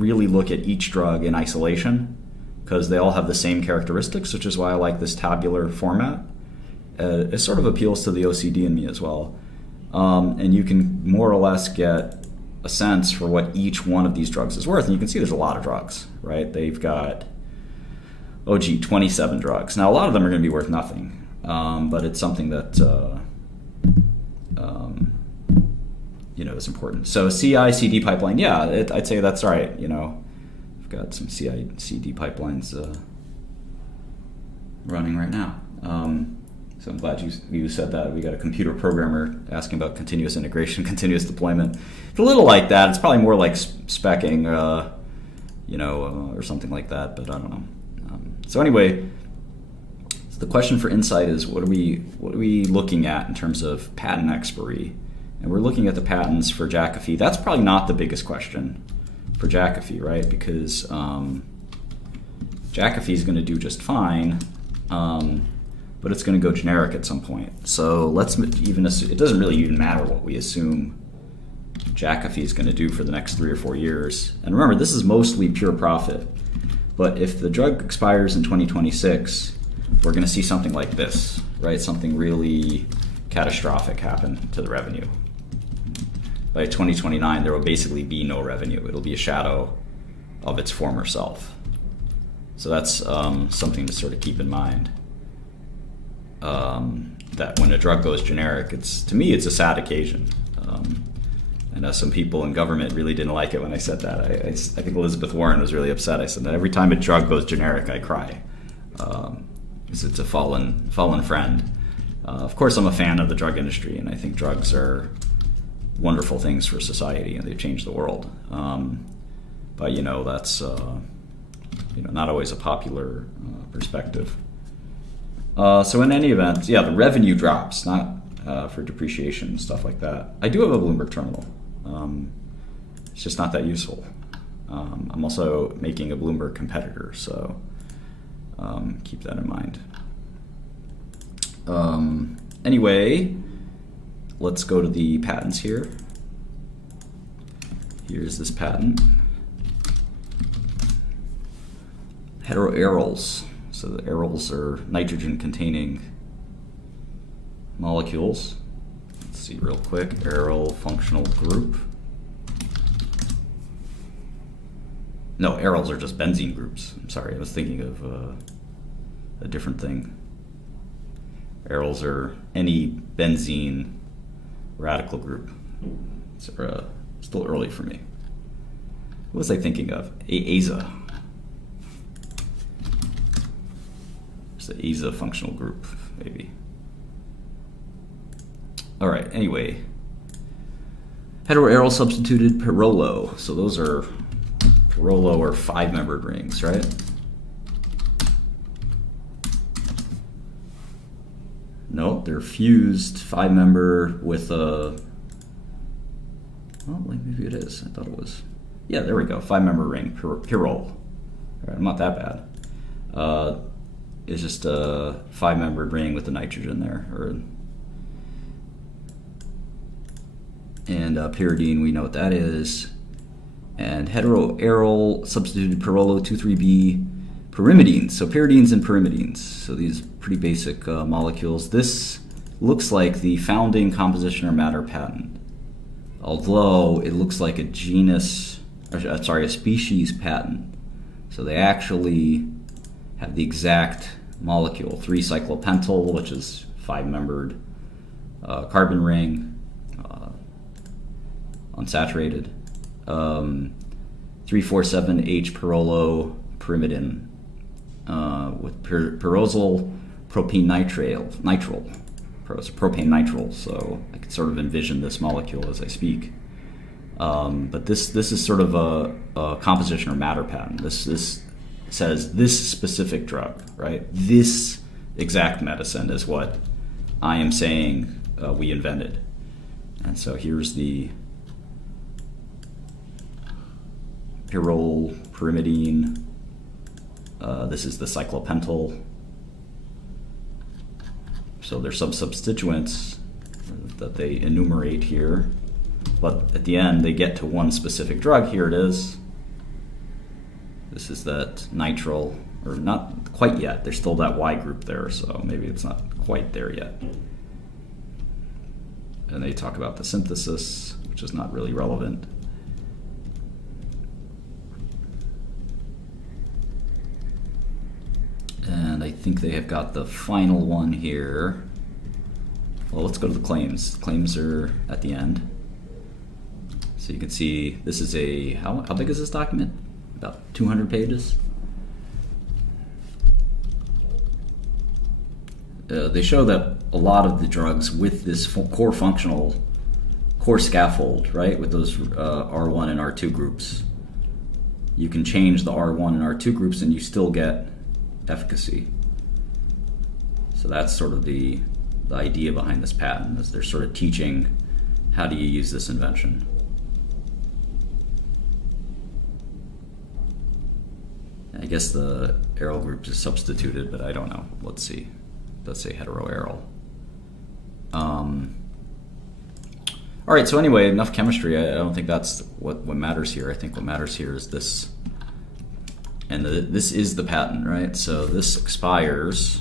really look at each drug in isolation because they all have the same characteristics, which is why I like this tabular format. It sort of appeals to the OCD in me as well. And you can more or less get a sense for what each one of these drugs is worth. And you can see there's a lot of drugs, right? They've got, 27 drugs. Now, a lot of them are going to be worth nothing, but it's something that is important. So CI/CD pipeline, yeah, I'd say that's right. I've got some CI/CD pipelines running right now. So I'm glad you said that. We got a computer programmer asking about continuous integration, continuous deployment. It's a little like that. It's probably more like specking, or something like that. But I don't know. So anyway, the question for Insight is what are we looking at in terms of patent expiry? And we're looking at the patents for Jakafi. That's probably not the biggest question for Jakafi, right? Because Jakafi is going to do just fine. But it's going to go generic at some point. So let's even assume, it doesn't really even matter what we assume Jakafi is going to do for the next 3 or 4 years. And remember, this is mostly pure profit. But if the drug expires in 2026, we're going to see something like this, right? Something really catastrophic happen to the revenue. By 2029, there will basically be no revenue. It'll be a shadow of its former self. So that's something to sort of keep in mind. That when a drug goes generic, to me it's a sad occasion. I know some people in government really didn't like it when I said that. I think Elizabeth Warren was really upset. I said that every time a drug goes generic, I cry. Because it's a fallen friend. Of course, I'm a fan of the drug industry, and I think drugs are wonderful things for society, and they've changed the world. But that's not always a popular perspective. So in any event, yeah, the revenue drops, not for depreciation and stuff like that. I do have a Bloomberg terminal. It's just not that useful. I'm also making a Bloomberg competitor, so keep that in mind. Anyway, let's go to the patents here. Here's this patent. Heteroaryls. So the aryls are nitrogen-containing molecules. Let's see real quick. Aryl functional group. No, aryls are just benzene groups. I'm sorry, I was thinking of a different thing. Aryls are any benzene radical group. It's still early for me. What was I thinking of? AZA. It's the AZA functional group, maybe. All right, anyway. Heteroaryl substituted pyrrolo. So those are pyrrolo or 5-membered rings, right? No, they're fused 5-member with a... Oh, maybe it is. I thought it was... Yeah, there we go. 5-member ring, pyrrole. All right, I'm not that bad. It's just a 5-membered ring with the nitrogen there. And pyridine, we know what that is. And heteroaryl substituted pyrrolo 2,3-B pyrimidines. So pyridines and pyrimidines. So these pretty basic molecules. This looks like the founding composition or matter patent, although it looks like a species patent. So they actually have the exact molecule, 3-cyclopentyl, which is 5-membered carbon ring, unsaturated, 3,4,7-H pyrrolo pyrimidine with pyrosyl propane nitrile, propane nitrile. So I can sort of envision this molecule as I speak. But this is sort of a composition or matter patent. This says this specific drug, right? This exact medicine is what I am saying we invented. And so here's the pyrrole pyrimidine. This is the cyclopentyl. So there's some substituents that they enumerate here, but at the end they get to one specific drug. Here it is. This is that nitrile, or not quite yet. There's still that Y group there, so maybe it's not quite there yet. And they talk about the synthesis, which is not really relevant. And I think they have got the final one here. Well, let's go to the claims. Claims are at the end. So you can see this is a, how big is this document? About 200 pages. They show that a lot of the drugs with this core scaffold, right, with those R1 and R2 groups, you can change the R1 and R2 groups and you still get efficacy. So that's sort of the idea behind this patent, is they're sort of teaching how do you use this invention. I guess the aryl group is substituted, but I don't know. Let's see. Let's say heteroaryl. All right, so anyway, enough chemistry. I don't think that's what matters here. I think what matters here is this. And this is the patent, right? So this expires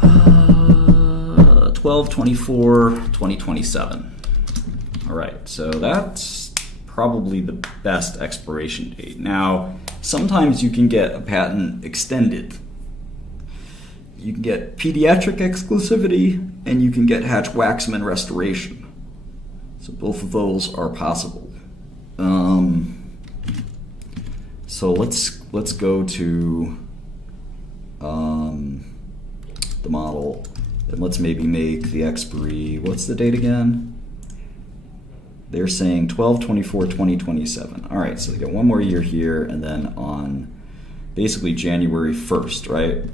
12/24/2027. All right, so that's probably the best expiration date. Now, sometimes you can get a patent extended. You can get pediatric exclusivity and you can get Hatch-Waxman restoration. So both of those are possible. So let's go to the model and let's maybe make the expiry. What's the date again? They're saying 12/24/2027. All right, so they get one more year here, and then on basically January 1st, right?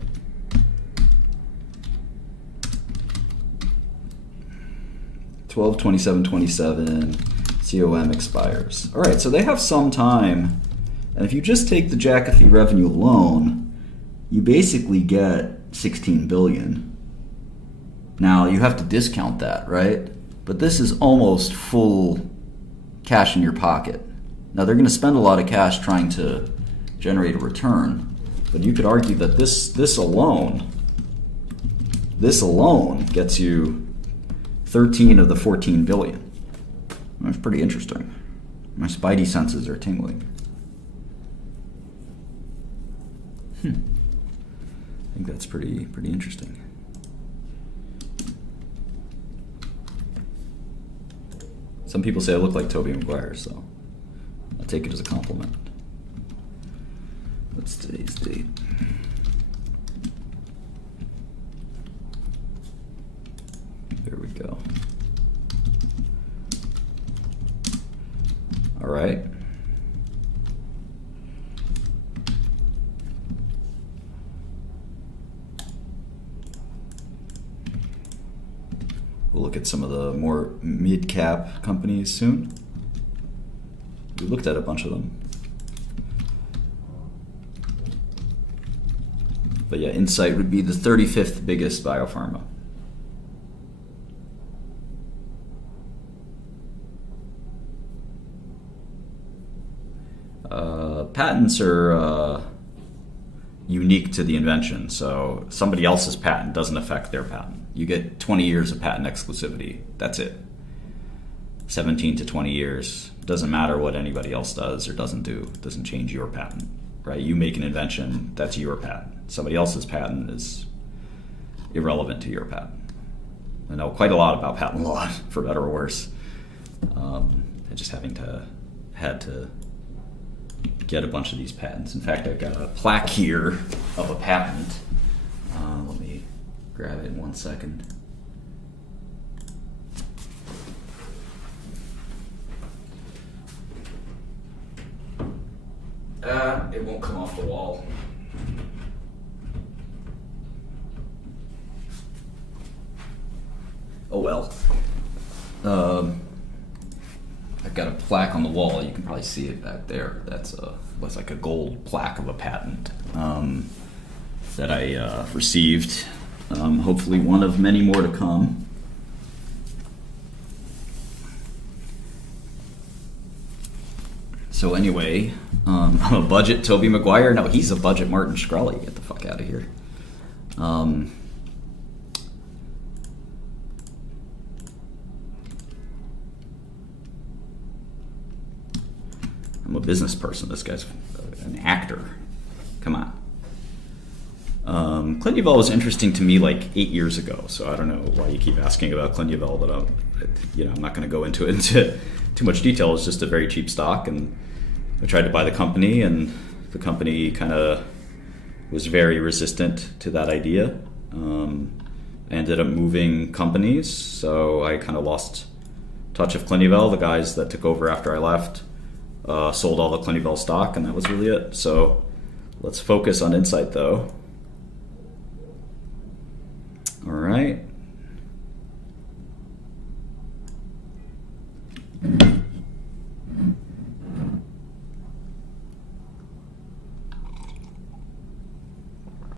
(12/27/27) COM expires. All right, so they have some time, and if you just take the Jakafi revenue alone, you basically get 16 billion. Now you have to discount that, right? But this is almost full cash in your pocket. Now they're going to spend a lot of cash trying to generate a return, but you could argue that this alone gets you 13 of the 14 billion. That's pretty interesting. My spidey senses are tingling. I think that's pretty interesting. Some people say I look like Tobey Maguire, so I'll take it as a compliment. What's today's date? There we go. All right. We'll look at some of the more mid-cap companies soon. We looked at a bunch of them. But yeah, Insight would be the 35th biggest biopharma. Patents are unique to the invention, so somebody else's patent doesn't affect their patent. You get 20 years of patent exclusivity. That's it. 17 to 20 years. Doesn't matter what anybody else does or doesn't do. It doesn't change your patent, right? You make an invention, that's your patent. Somebody else's patent is irrelevant to your patent. I know quite a lot about patent law, for better or worse. And just had to get a bunch of these patents. In fact, I've got a plaque here of a patent. Let me grab it in 1 second. It won't come off the wall. Oh well. I've got a plaque on the wall. You can probably see it back there. That's like a gold plaque of a patent that I received. Hopefully one of many more to come. So anyway, I'm a budget Toby Maguire. No, he's a budget Martin Shkreli. Get the fuck out of here. I'm a business person. This guy's an actor. Come on. Clint Yvel was interesting to me like 8 years ago, so I don't know why you keep asking about Clint Yvel, but I'm not going to go into it into too much detail. It's just a very cheap stock, and I tried to buy the company, and the company kind of was very resistant to that idea. I ended up moving companies, so I kind of lost touch of Clint Yvel. The guys that took over after I left sold all the Clint Yvel stock, and that was really it. So let's focus on Insight, though. All right.